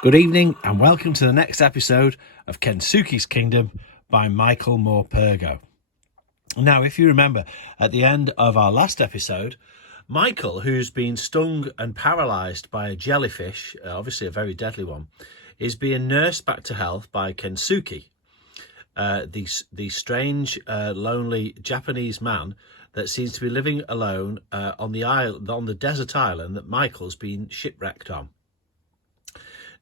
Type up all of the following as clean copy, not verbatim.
Good evening and welcome to the next episode of Kensuke's Kingdom by Michael Morpurgo. Now, if you remember, at the end of our last episode, Michael, who's been stung and paralysed by a jellyfish, obviously a very deadly one, is being nursed back to health by Kensuke, the strange, lonely Japanese man that seems to be living alone on the desert island that Michael's been shipwrecked on.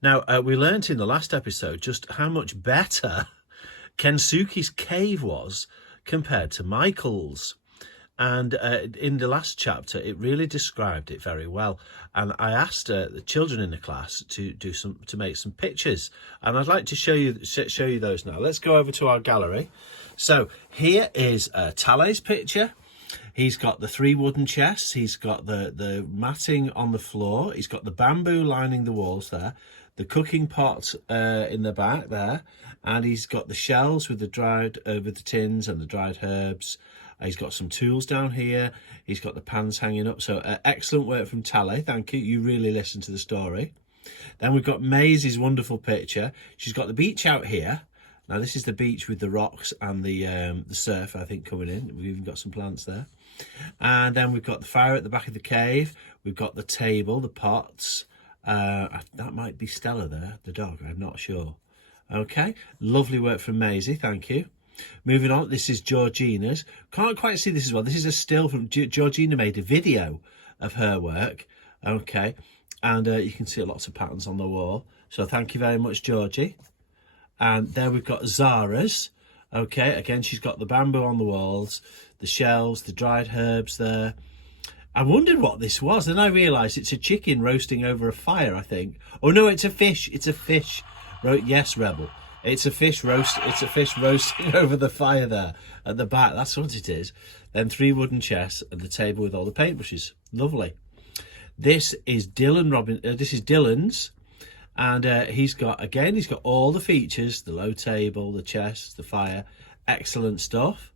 Now, we learnt in the last episode just how much better Kensuke's cave was compared to Michael's. And in the last chapter, it really described it very well. And I asked the children in the class to make some pictures. And I'd like to show you those now. Let's go over to our gallery. So here is Tale's picture. He's got the 3 wooden chests. He's got the matting on the floor. He's got the bamboo lining the walls there. The cooking pot in the back there, and he's got the shelves with the tins and the dried herbs. He's got some tools down here. He's got the pans hanging up. So excellent work from Tale. Thank you. You really listened to the story. Then we've got Maisie's wonderful picture. She's got the beach out here. Now this is the beach with the rocks and the surf, I think, coming in. We've even got some plants there. And then we've got the fire at the back of the cave. We've got the table, the pots. That might be Stella there, the dog, I'm not sure. Okay, lovely work from Maisie, thank you. Moving on, this is Georgina's. Can't quite see this as well. This is a still from Georgina made a video of her work. Okay, and you can see lots of patterns on the wall. So thank you very much, Georgie. And there we've got Zara's. Okay, again, she's got the bamboo on the walls, the shelves, the dried herbs there. I wondered what this was, and I realised it's a chicken roasting over a fire, I think. Oh no, it's a fish. It's a fish. Yes, Rebel. It's a fish roast. It's a fish roasting over the fire there at the back. That's what it is. Then 3 wooden chests and the table with all the paintbrushes. Lovely. This is this is Dylan's, and he's got all the features: the low table, the chests, the fire. Excellent stuff.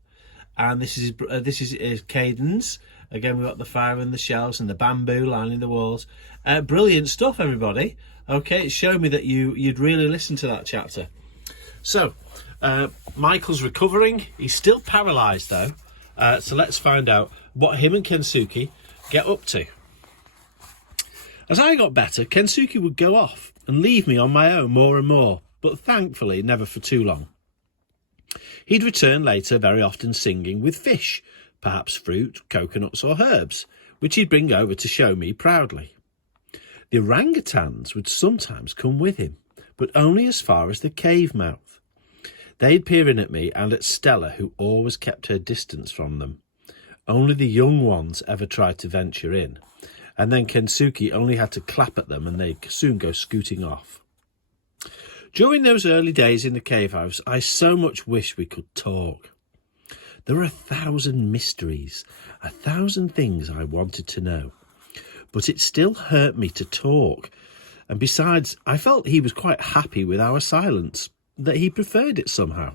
And this is Caden's. Again, we've got the fire and the shelves and the bamboo lining the walls. Brilliant stuff, everybody. Okay, it showed me that you'd really listened to that chapter. So, Michael's recovering. He's still paralysed, though. So let's find out what him and Kensuke get up to. As I got better, Kensuke would go off and leave me on my own more and more, but thankfully never for too long. He'd return later, very often singing with fish, perhaps fruit, coconuts or herbs, which he'd bring over to show me proudly. The orangutans would sometimes come with him, but only as far as the cave mouth. They'd peer in at me and at Stella, who always kept her distance from them. Only the young ones ever tried to venture in, and then Kensuke only had to clap at them and they'd soon go scooting off. During those early days in the cave house, I so much wished we could talk. There were 1,000 mysteries, 1,000 things I wanted to know, but it still hurt me to talk. And besides, I felt he was quite happy with our silence, that he preferred it somehow.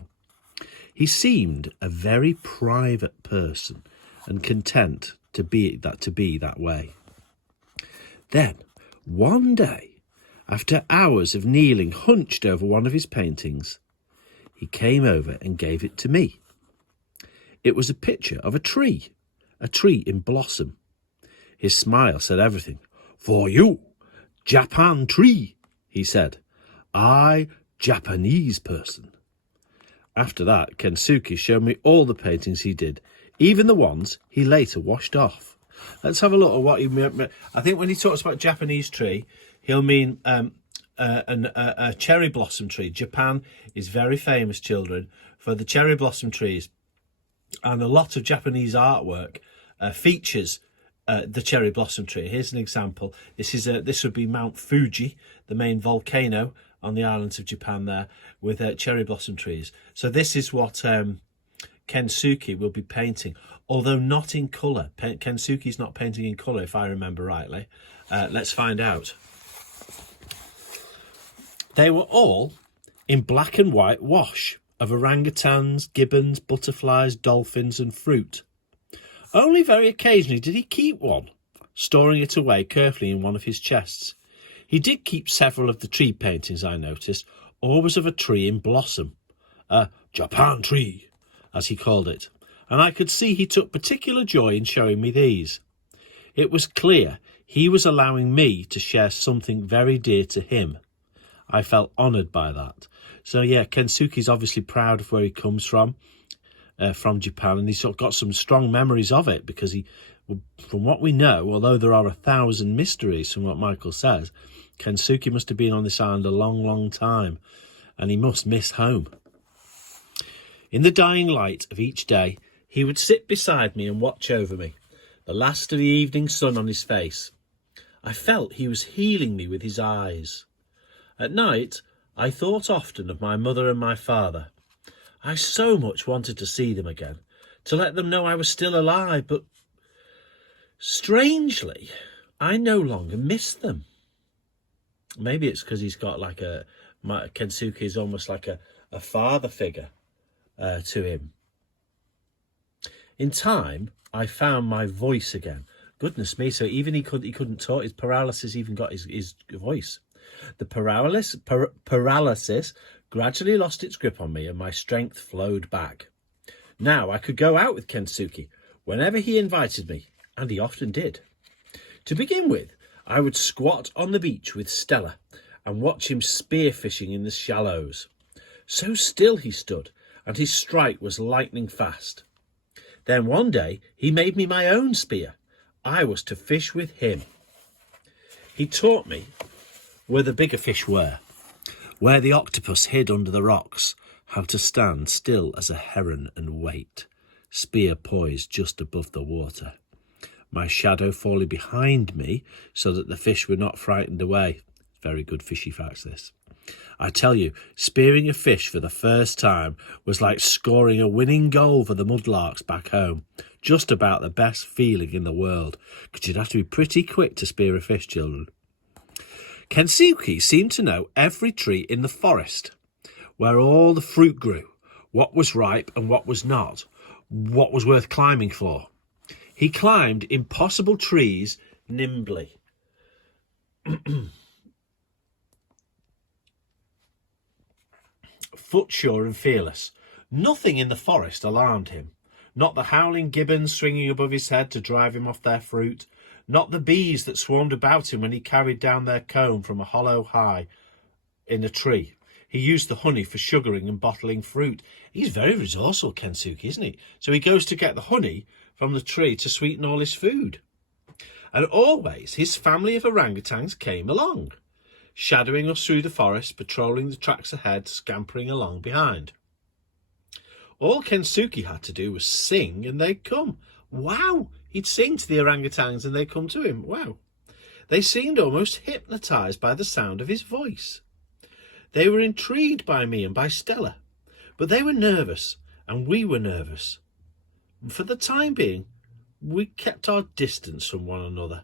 He seemed a very private person and content to be that way. Then, one day, after hours of kneeling hunched over one of his paintings, he came over and gave it to me. It was a picture of a tree in blossom. His smile said everything. "For you, Japan tree," he said. "I, Japanese person." After that, Kensuke showed me all the paintings he did, even the ones he later washed off. Let's have a look at what he meant. I think when he talks about Japanese tree, he'll mean a cherry blossom tree. Japan is very famous, children, for the cherry blossom trees. And a lot of Japanese artwork features the cherry blossom tree. Here's an example. This would be Mount Fuji, the main volcano on the islands of Japan there, with cherry blossom trees. So this is what Kensuke will be painting, although not in colour. Kensuke's not painting in colour, if I remember rightly. Let's find out. They were all in black and white wash of orangutans, gibbons, butterflies, dolphins and fruit. Only very occasionally did he keep one, storing it away carefully in one of his chests. He did keep several of the tree paintings, I noticed, always of a tree in blossom, a Japan tree, as he called it, and I could see he took particular joy in showing me these. It was clear he was allowing me to share something very dear to him. I felt honoured by that. So yeah, Kensuke's obviously proud of where he comes from Japan, and he's sort of got some strong memories of it because he, from what we know, although there are 1,000 mysteries from what Michael says, Kensuke must have been on this island a long, long time, and he must miss home. In the dying light of each day, he would sit beside me and watch over me, the last of the evening sun on his face. I felt he was healing me with his eyes. At night, I thought often of my mother and my father. I so much wanted to see them again, to let them know I was still alive, but strangely, I no longer miss them. Maybe it's because he's got like Kensuke is almost like a father figure to him. In time, I found my voice again. Goodness me, so even he couldn't talk, his paralysis even got his voice. The paralysis gradually lost its grip on me and my strength flowed back. Now I could go out with Kensuke whenever he invited me, and he often did. To begin with, I would squat on the beach with Stella and watch him spearfishing in the shallows. So still he stood, and his strike was lightning fast. Then one day he made me my own spear. I was to fish with him. He taught me where the bigger fish were, where the octopus hid under the rocks, how to stand still as a heron and wait, spear poised just above the water, my shadow falling behind me so that the fish were not frightened away. Very good fishy facts, this. I tell you, spearing a fish for the first time was like scoring a winning goal for the mudlarks back home. Just about the best feeling in the world, because you'd have to be pretty quick to spear a fish, children. Kensuke seemed to know every tree in the forest, where all the fruit grew, what was ripe and what was not, what was worth climbing for. He climbed impossible trees nimbly. Footsure and fearless. Nothing in the forest alarmed him. Not the howling gibbons swinging above his head to drive him off their fruit. Not the bees that swarmed about him when he carried down their comb from a hollow high in a tree. He used the honey for sugaring and bottling fruit. He's very resourceful, Kensuke, isn't he? So he goes to get the honey from the tree to sweeten all his food. And always his family of orangutans came along, shadowing us through the forest, patrolling the tracks ahead, scampering along behind. All Kensuke had to do was sing and they'd come. Wow! He'd sing to the orangutans and they'd come to him. Wow! They seemed almost hypnotised by the sound of his voice. They were intrigued by me and by Stella, but they were nervous and we were nervous. For the time being, we kept our distance from one another.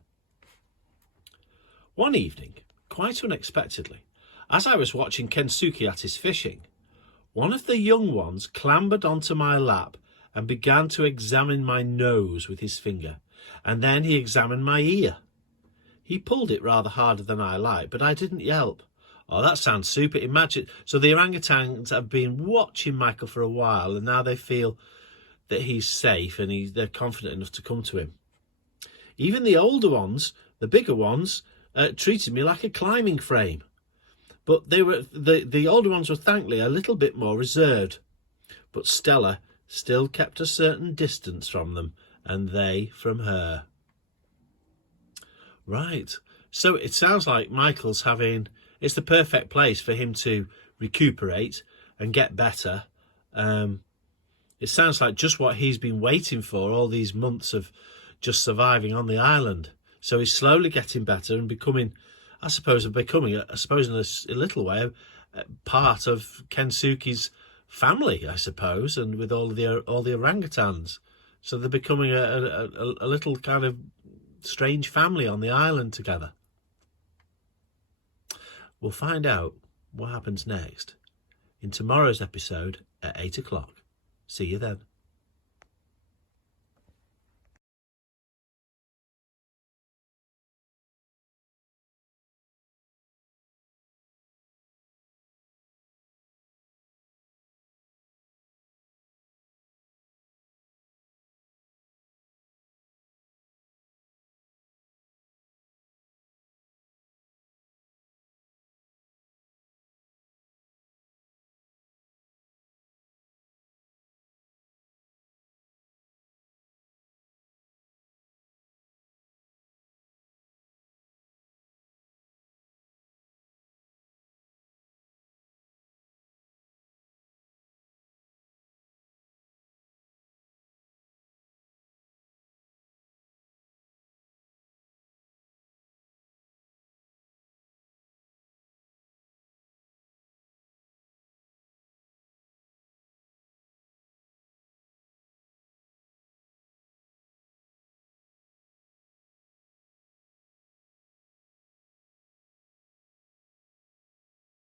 One evening, quite unexpectedly, as I was watching Kensuke at his fishing, one of the young ones clambered onto my lap and began to examine my nose with his finger, and then he examined my ear. He pulled it rather harder than I liked, but I didn't yelp. Oh, that sounds super. Imagine, so the orangutans have been watching Michael for a while, and now they feel that he's safe and they're confident enough to come to him. Even the older ones, the bigger ones, treated me like a climbing frame. But they were the older ones were thankfully a little bit more reserved. But Stella still kept a certain distance from them, and they from her. Right. So it sounds like Michael's it's the perfect place for him to recuperate and get better. It sounds like just what he's been waiting for all these months of just surviving on the island. So he's slowly getting better and becoming, I suppose in a little way, part of Kensuke's family, I suppose, and with all the orangutans. So they're becoming a little kind of strange family on the island together. We'll find out what happens next in tomorrow's episode at 8 o'clock. See you then.